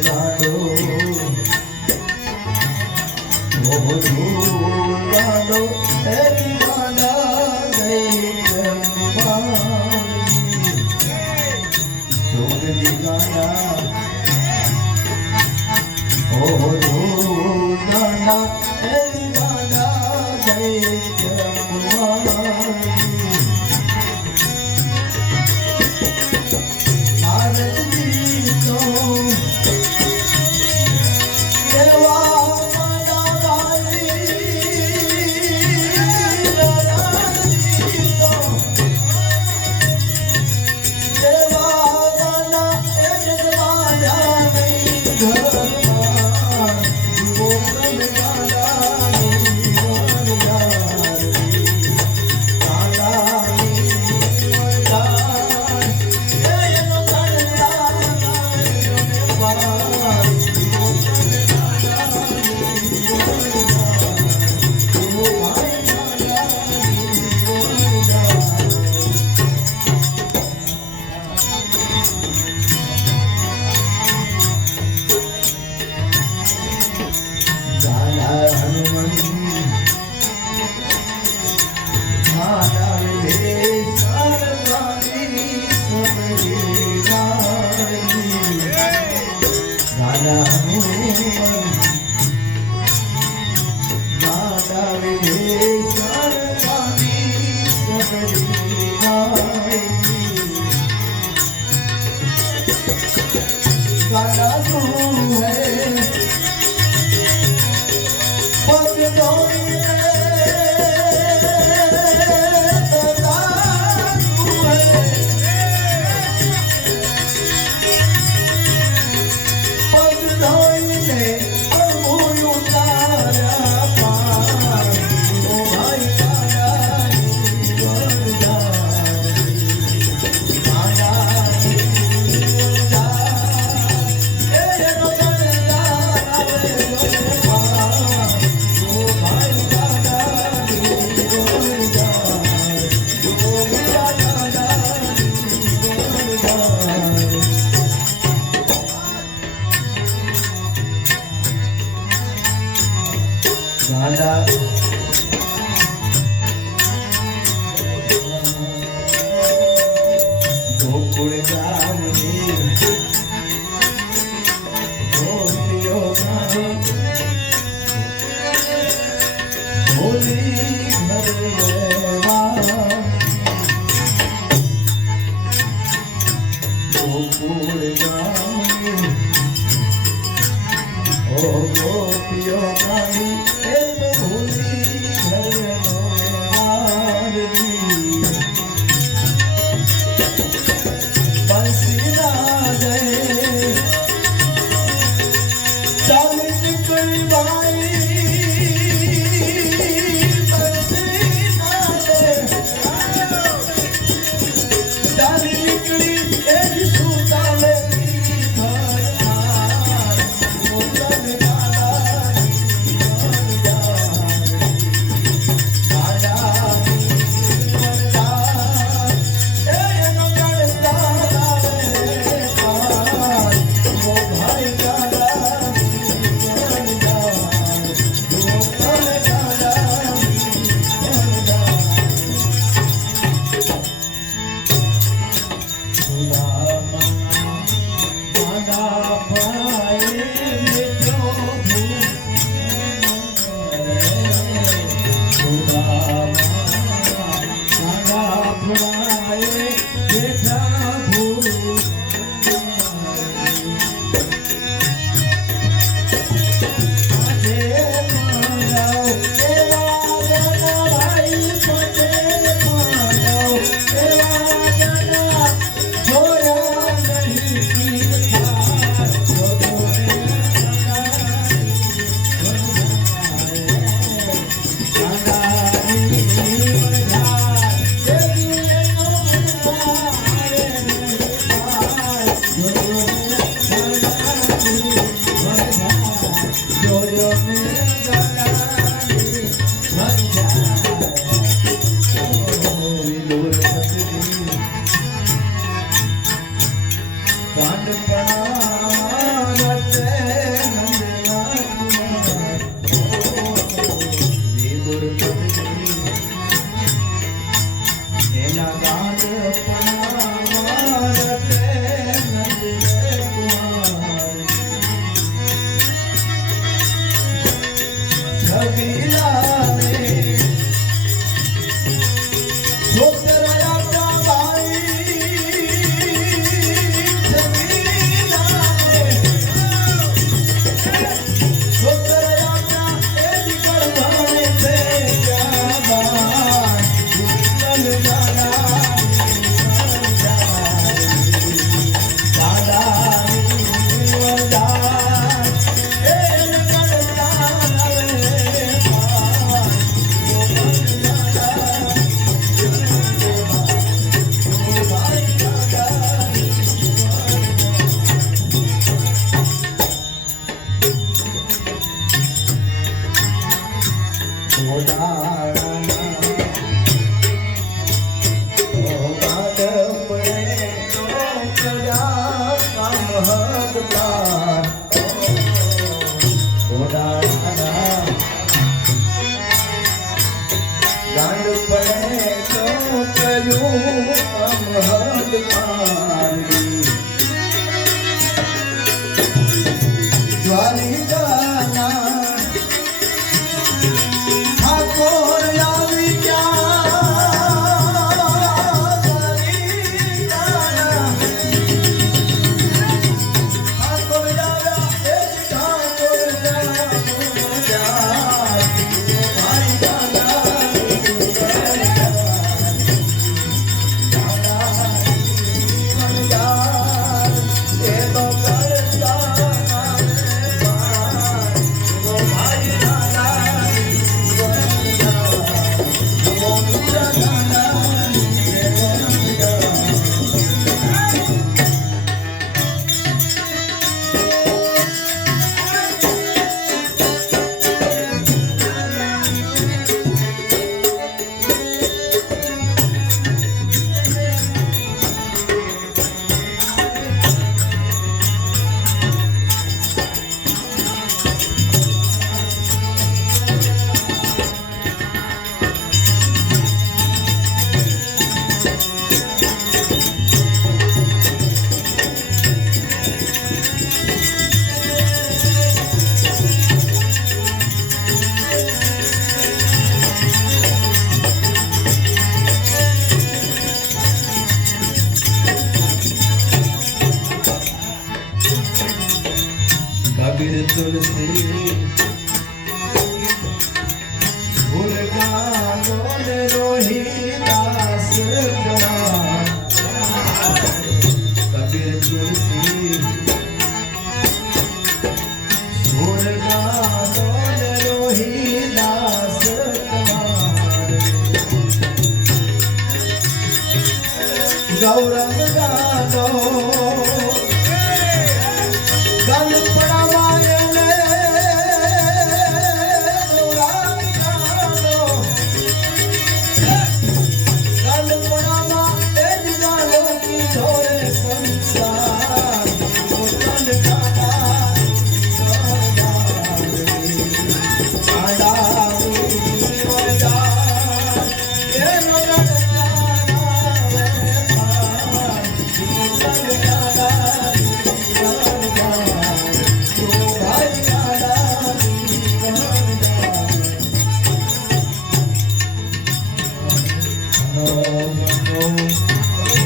divine. また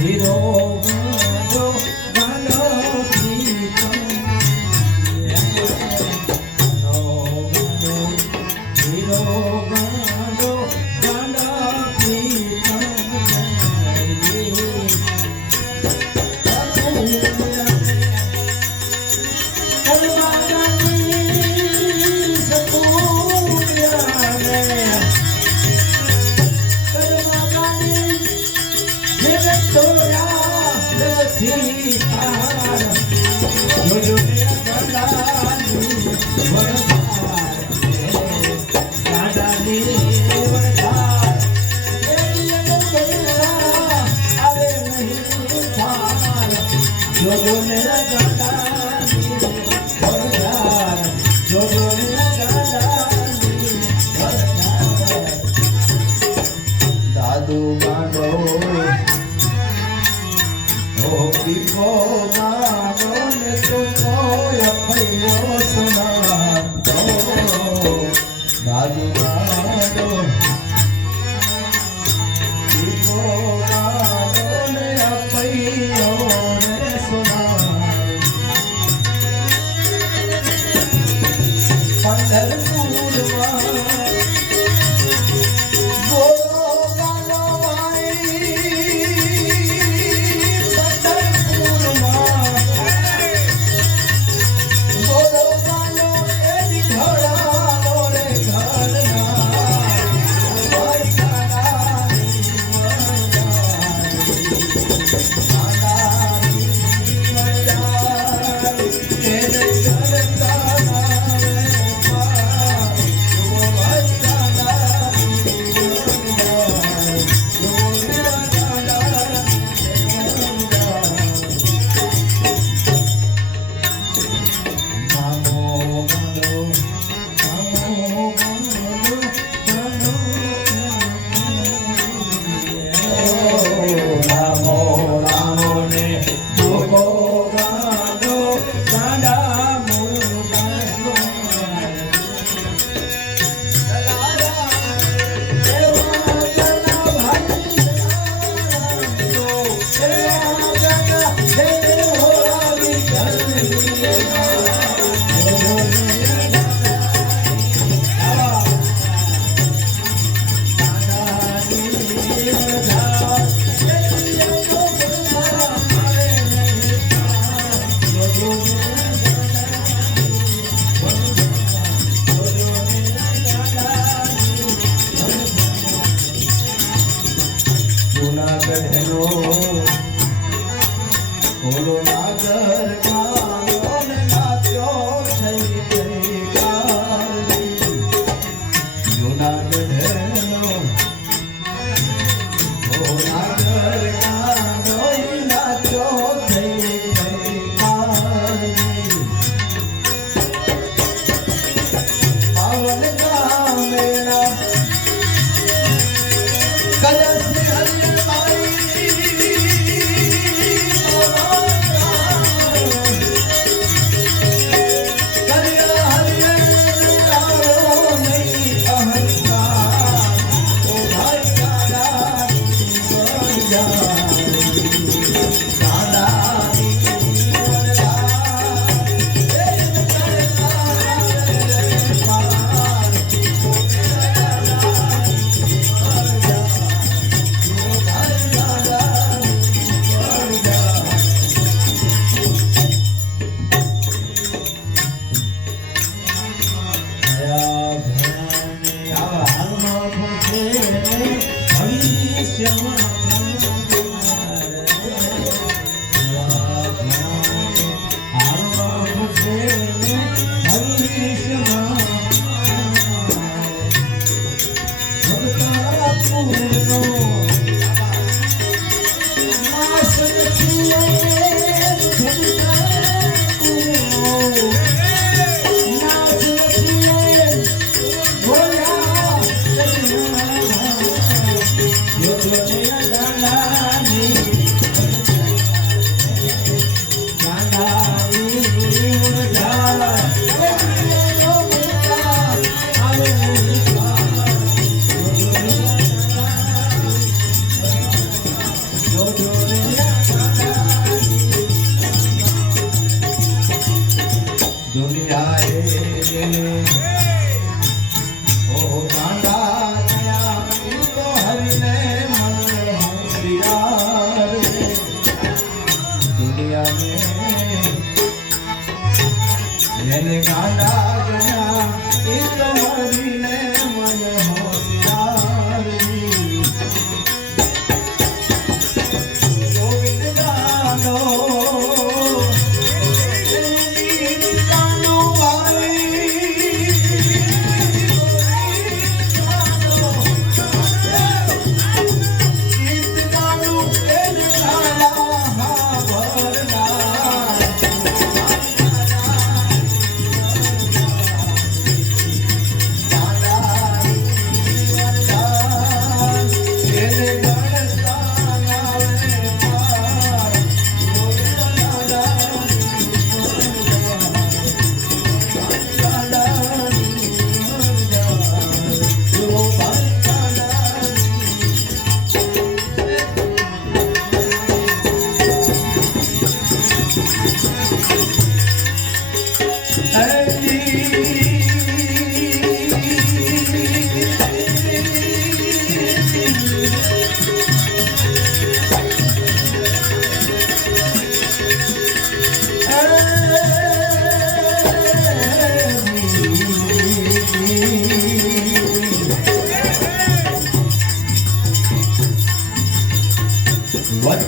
you know You.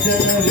Jai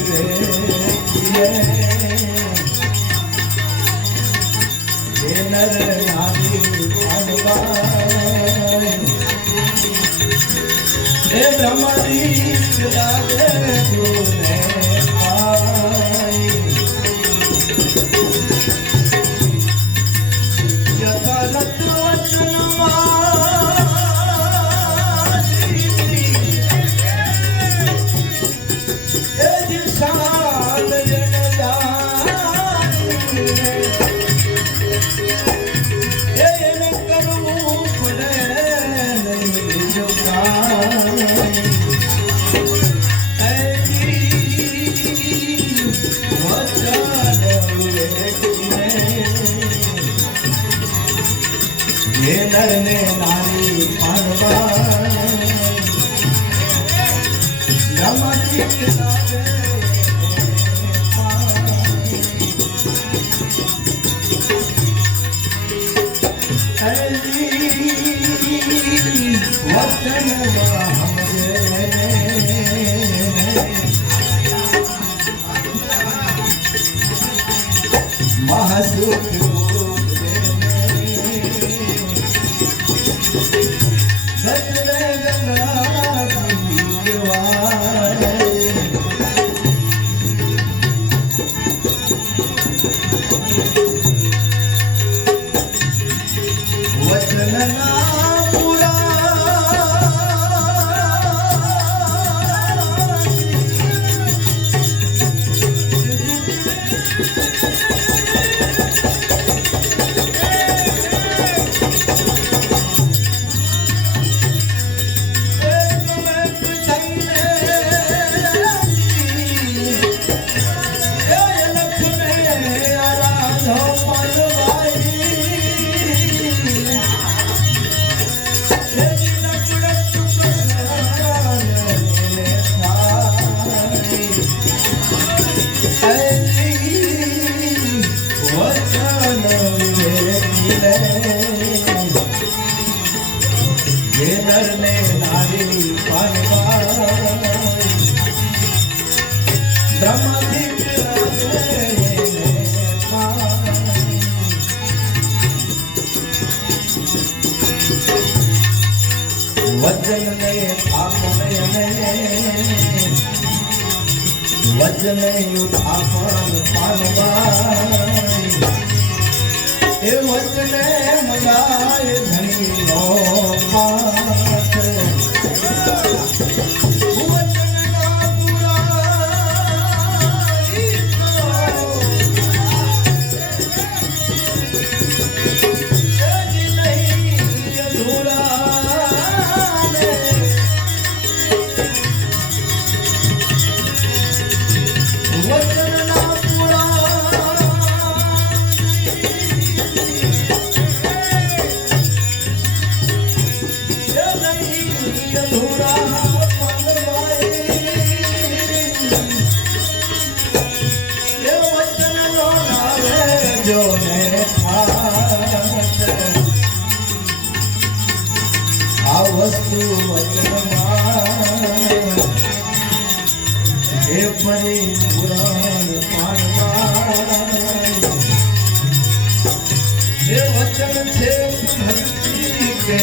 ಜನವಾ Bye. એ વચન છે ધરતી કે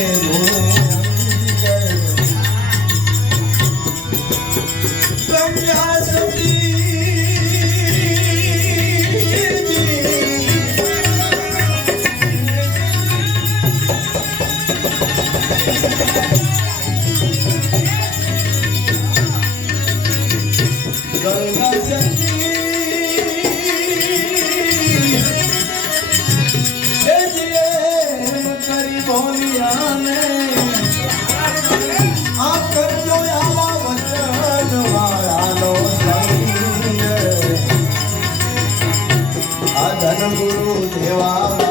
गुरु देवा